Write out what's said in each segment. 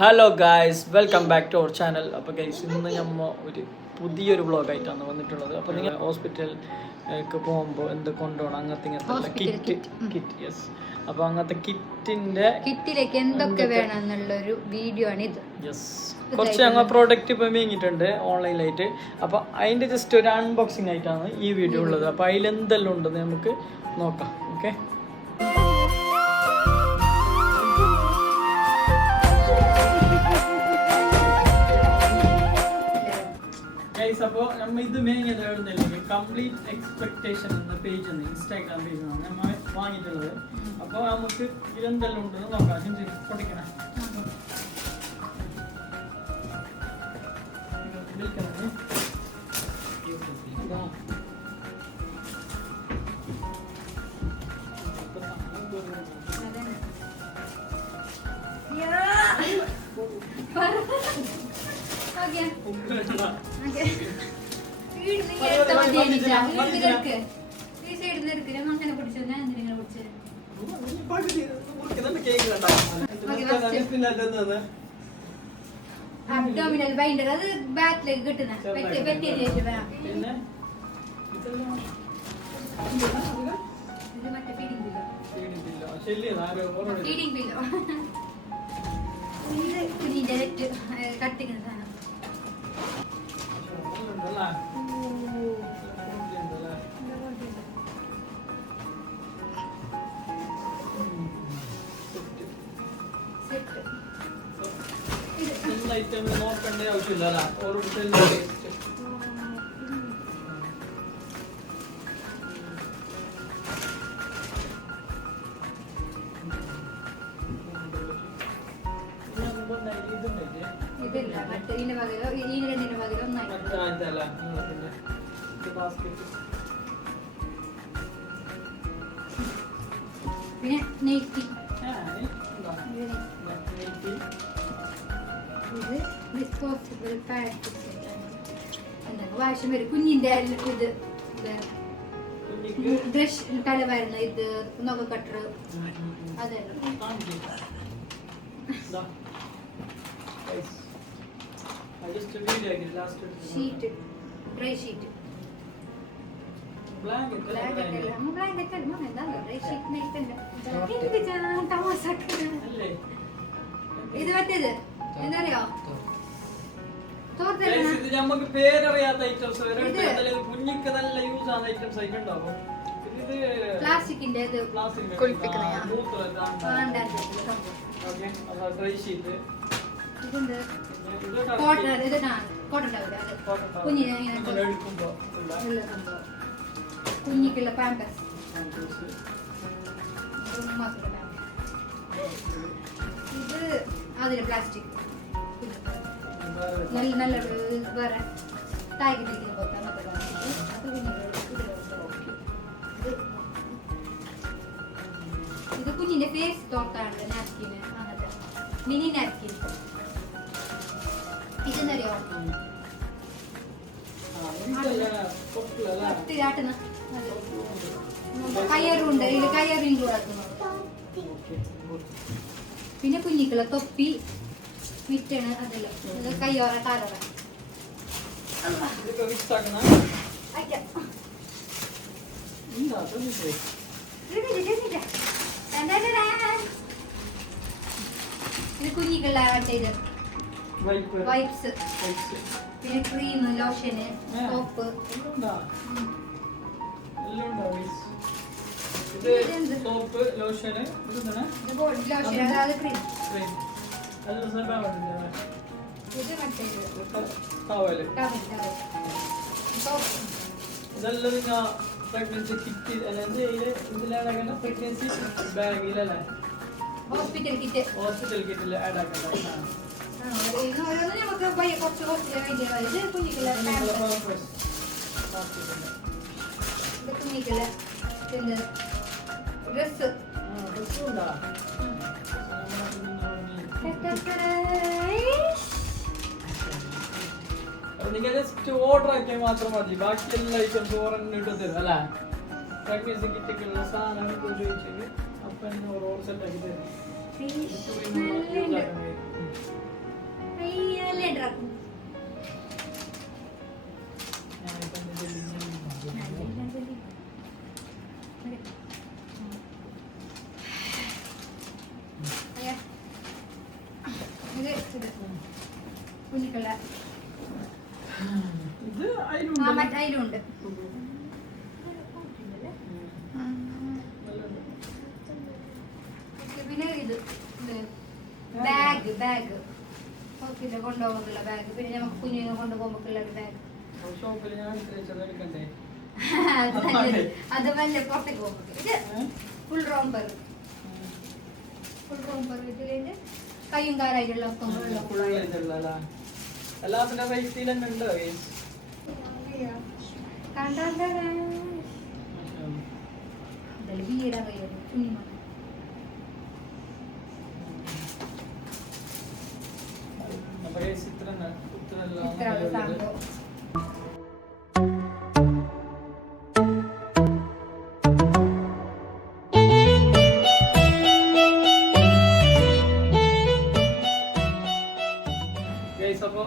Hello guys, welcome back to our channel. അപ്പോൾ guys, ഇന്ന് നമ്മൾ ഒരു പുതിയൊരു വ്ളോഗായിട്ടാണ് വന്നിട്ടുള്ളത്. അപ്പോൾ നിങ്ങൾ ഹോസ്പിറ്റലിലേക്ക് പോകുമ്പോൾ എന്ത് കൊണ്ടുപോകണം, അങ്ങനത്തെ കിറ്റ് യെസ്. അപ്പോൾ അങ്ങനത്തെ കിറ്റിലേക്ക് എന്തൊക്കെ വേണം എന്നുള്ളൊരു വീഡിയോ ആണ് ഇത്. യെസ്, കുറച്ച് ഞങ്ങൾ പ്രോഡക്റ്റ് ഇപ്പം വാങ്ങിയിട്ടുണ്ട് ഓൺലൈനിലായിട്ട്. അപ്പോൾ അതിൻ്റെ ജസ്റ്റ് ഒരു അൺബോക്സിങ് ആയിട്ടാണ് ഈ വീഡിയോ ഉള്ളത്. അപ്പോൾ അതിലെന്തെല്ലാം ഉണ്ടെന്ന് നമുക്ക് നോക്കാം. ഓക്കെ അപ്പോൾ നമ്മൾ ഇത് മേങ്ങിയത് എവിടുന്നില്ലെങ്കിൽ കംപ്ലീറ്റ് എക്സ്പെക്ടേഷൻ എന്ന പേജ് ഉണ്ട്, ഇൻസ്റ്റാഗ്രാം പേജാണ് നമ്മൾ വാങ്ങിയിട്ടുള്ളത്. അപ്പോൾ നമുക്ക് ഇതെന്തെല്ലാം ഉണ്ടെന്ന് നോക്കാം. പൊട്ടിക്കണം അബ്ഡോമിനൽ ബൈൻഡർ, അത് ബാറ്റിലേക്ക് കിട്ടുന്ന ഫീഡിംഗ് പില്ലോ, കുഞ്ഞിന്റെ കട്ടിക്കുന്ന സാധനം. നോക്കേണ്ട ആവശ്യമില്ല. ഇതില്ല, മറ്റേ ഇതിന് പകരം ഈ രണ്ടിന് പകരം പിന്നെ നെയ്റ്റി. ഇത് ഡിസ്പോസിബിൾ വാശം വരും കുഞ്ഞിന്റെ. ഇത് ബ്രഷ് തല വരുന്ന ഇത് നഖ കട്ടർ, അതെല്ലാം ഷീറ്റ്, ഡ്രൈ ഷീറ്റ്. ഇത് മറ്റേത് എന്താ നമുക്ക് പേരറിയാത്ത ഐറ്റംസ്, കുഞ്ഞിക്ക് നല്ല യൂസ് ആവുന്ന ഐറ്റംസ് ആയിട്ട് ഉണ്ടാവും. പ്ലാസ്റ്റിക്കിന്റെ ഡ്രൈ ഷീറ്റ്, കുഞ്ഞിക്കുള്ള പാമ്പേഴ്സ്, ഇത് അതിന് പ്ലാസ്റ്റിക് നല്ല നല്ല വേറെ തായ്ക്കിട്ടിരിക്കുന്ന പോലത്തെ അത് ഇത് കുഞ്ഞിന്റെ ഫേസ് തോർത്താണ് നാപ്കിന്, അങ്ങനത്തെ മിനി നാപ്കിൻ. ഇതെന്നറിയോ കയറുണ്ട്, ഇതിൽ കയറ് ഇൻക്ലൂഡ് ആക്കുന്നത്. പിന്നെ കുഞ്ഞിക്കുള്ള തൊപ്പി, മിറ്റണ്, അതെല്ലാം കയ്യോറ കാലോറ. ഇത് കുഞ്ഞിക്കുള്ള ഇത് വൈപ്സ്, പിന്നെ cream, lotion, soap. Soap, lotion, lotion, അതായത് ക്രീം. ഇത് മറ്റേത് ഇതെല്ലാം നിങ്ങൾ പ്രഗ്നൻസി കിറ്റ് അല്ലെങ്കിൽ ഇതിലാണ് പ്രഗ്നൻസി ബാഗിലല്ലേ, ഹോസ്പിറ്റൽ കിറ്റിൽ ആഡ് ആക്കണ്ട. നിങ്ങൾ ജസ്റ്റ് ഓർഡർ ആക്കിയാൽ മാത്രം മതി, ബാക്കി എല്ലാ ഐറ്റംസ് ഓറഞ്ച് തരും അല്ലേ. പ്രഗ്നൻസി കിറ്റൊക്കെയുള്ള സാധനങ്ങൾ ചോദിച്ചെങ്കിൽ അപ്പം ഓർ സെറ്റ് ആക്കി തരും. ഇത് കുഞ്ഞിക്കുള്ള ഇത് അതിലുണ്ട്. അതിലുണ്ട്. പിന്നെ ഇത് ബാഗ് ഹോസ്പിറ്റലിൽ കൊണ്ടുപോകുമ്പോഴുള്ള ബാഗ്. പിന്നെ നമുക്ക് കുഞ്ഞിനെ കൊണ്ടുപോകുമ്പോഴുള്ള ഒരു ബാഗ്. ഷോപ്പിൽ ഞാൻ എടുത്തത് എടുക്കണ്ടേ? അത് വല്ല പുറത്തേക്ക് പോകുമ്പോൾ ഇത് ഫുൾ റോംബർ ഇതില് കയ്യും കാലായിട്ടുള്ള എല്ലാത്തിന്റെ പൈസയിൽ തന്നെ ഉണ്ടോ? വീടാ കയ്യോ കുഞ്ഞിമ അപ്പൊ ഇത്ര ഇത്ര സാധനം. അപ്പൊ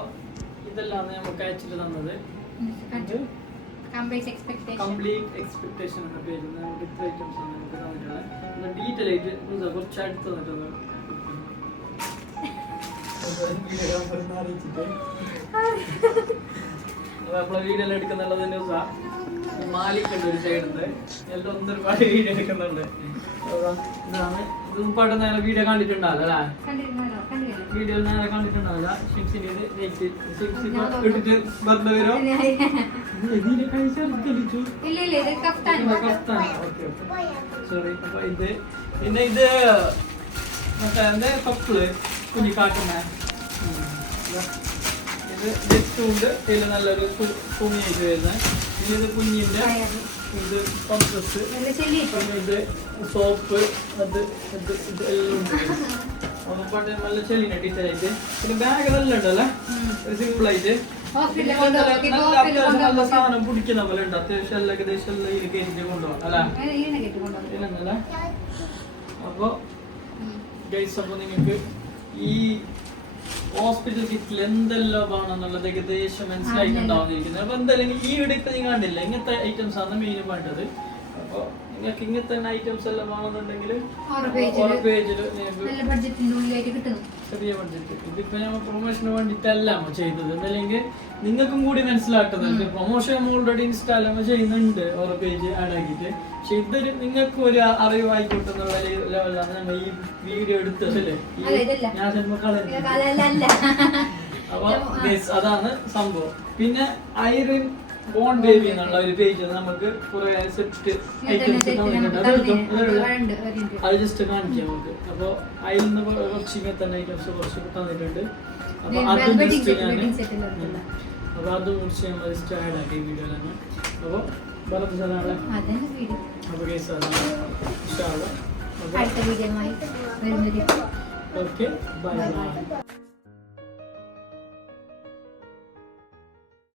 ഇതെല്ലാം നമുക്ക് അയച്ചിട്ട് തന്നത് കംപ്ലീറ്റ് എക്സ്പെക്ടേഷൻ എന്ന പേരിൽ നമുക്ക് ഇത്ര ഐറ്റംസ് ആണ് നമുക്ക് തന്നിട്ടുള്ളത്. ഡീറ്റെയിൽ ആയിട്ട് കുറച്ച് അടുത്ത് തന്നിട്ടുണ്ട്. നമ്മളെ വീഡിയോ എല്ലാം എടുക്കുന്നുള്ളത് ന്യൂസാ. മാലിക്കുണ്ട് ഒരു സൈഡിന്ന് എല്ലാം ഒരുപാട് വീഡിയോ എടുക്കുന്നുണ്ട്. ഇതാണ് ഇത് പാട്ട് നേരെ വീഡിയോ കണ്ടിട്ടുണ്ടാവില്ല അല്ലേ? വീഡിയോ നേരെ കണ്ടിട്ടുണ്ടാവില്ല. ഷിംസിന് ഇട്ടിട്ട് വെറുതെ വരോ? സോറി. അപ്പൊ ഇത് പിന്നെ ഇത് മറ്റേ കപ്പിള് കുഞ്ഞി കാട്ടുന്ന ഇത് ജസ്റ്റ് ഉണ്ട്. ഇതിൽ നല്ലൊരു തുണിയായിട്ട് വരുന്നത്. പിന്നെ ഇത് കുഞ്ഞിന്റെ ഇത് പംപ്രസ്, പിന്നെ ഇത് സോപ്പ്, അത് ഇത് ഇത് എല്ലാം ഉണ്ട്. പാട്ട് നല്ല ചെല്ലിന ടീച്ചറായിട്ട്. പിന്നെ ബാഗ് നല്ല ഉണ്ടല്ലേ, സിമ്പിൾ ആയിട്ട് നല്ല സാധനം പിടിക്കുന്ന പോലെ ഉണ്ട്. അത്യാവശ്യം എല്ലാം ഏകദേശം എല്ലാം ഇതിൽ കയറ്റിട്ട് കൊണ്ടുപോകാം അല്ലേ? അപ്പൊ ഗൈസ്, അപ്പൊ നിങ്ങൾക്ക് ഈ ഹോസ്പിറ്റൽ കിറ്റിൽ എന്തെല്ലാം വേണമെന്നുള്ളത് ഏകദേശം മനസ്സിലായിട്ടുണ്ടാവുന്നിരിക്കുന്നത്. അപ്പൊ എന്തായാലും ഈ ഇവിടെ ഇപ്പൊ നിങ്ങൾ കണ്ടില്ല, ഇങ്ങനത്തെ ഐറ്റംസ് ആണ് മെയിൻ വേണ്ടത്. അപ്പൊ നിങ്ങൾക്ക് ഇങ്ങനത്തെ ഐറ്റംസ് എല്ലാം വേണമെന്നുണ്ടെങ്കിൽ ചെറിയ ബഡ്ജറ്റ്. ഇതിപ്പോ നമ്മൾ പ്രൊമോഷന് വേണ്ടിയിട്ടല്ല നമ്മൾ ചെയ്തത്. അല്ലെങ്കിൽ നിങ്ങൾക്കും കൂടി മനസ്സിലാക്കുന്നത് പ്രൊമോഷൻ നമ്മൾ ഓൾറെഡി ഇൻസ്റ്റാൾ നമ്മൾ ചെയ്യുന്നുണ്ട് ഓരോ പേജ് ആഡ് ആക്കിയിട്ട്. പക്ഷെ ഇതൊരു നിങ്ങൾക്ക് ഒരു അറിവായിക്കോട്ടെ എന്നുള്ള ലെവലാണ് ഞങ്ങൾ ഈ വീഡിയോ എടുത്തതല്ലേ. ഞാൻ അപ്പൊ അതാണ് സംഭവം. പിന്നെ ഐറിൻ ബോൺ ബേബി എന്നുള്ള ഒരു പേജ് നമുക്ക് കുറെ സെറ്റ് ഐറ്റംസ് അത് ജസ്റ്റ് കാണിക്കാം നമുക്ക്. അപ്പൊ അതിൽ നിന്ന് കുറച്ച് ഇങ്ങനത്തെ ഐറ്റംസ് കുറച്ച് തന്നിട്ടുണ്ട്. അപ്പൊ അതും ജസ്റ്റ് അപ്പൊ അതും കുറച്ച് നമ്മൾ ജസ്റ്റ് ആഡ് ആക്കി വീഡിയോയിലാണ്. അപ്പൊ വേറെ സാധനങ്ങളെ അപ്പൊ കേസ് അടുത്ത വീഡിയോ ഓക്കെ ബൈ ബൈ.